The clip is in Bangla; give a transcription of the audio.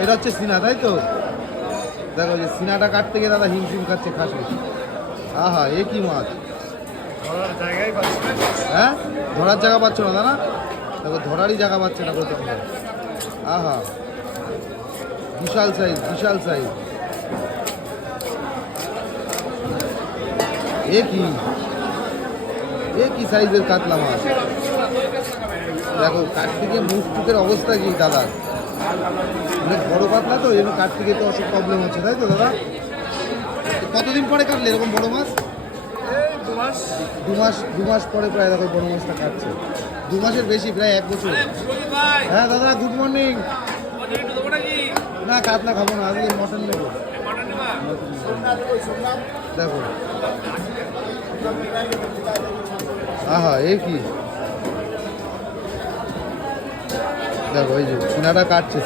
এটা হচ্ছে সিনা, তাই তো? দেখো যে সিনাটা কাটতে গিয়ে দাদা হিমশিম খাচ্ছে খাসি। আহা, এ কি মাছ! হ্যাঁ, ধরার জায়গা পাচ্ছ না দাদা? দেখো ধরারই জায়গা পাচ্ছে না কোথাও। আহা, বিশাল সাইজ, বিশাল সাইজ। এ কি সাইজের কাতলা মাছ! দেখো কার্তিকের মুখ টুকের অবস্থা কি দাদা? অনেক বড় কাতলা তো, এরকম কার্তিকের তো অসুখ প্রবলেম হচ্ছে, তাই তো দাদা? কতদিন পরে কাটলে এরকম বড় মাছ? দু মাস পরে প্রায় দেখো বড় মাছটা কাটছে। 2 মাসের বেশি, প্রায় 1 বছর। হ্যাঁ দাদা, গুড মর্নিং। না কাতলা খাবো না, আজকে মটন নেবো। দেখো, আহা, এ কি! দেখো এই যে সিনাটা কাটছে।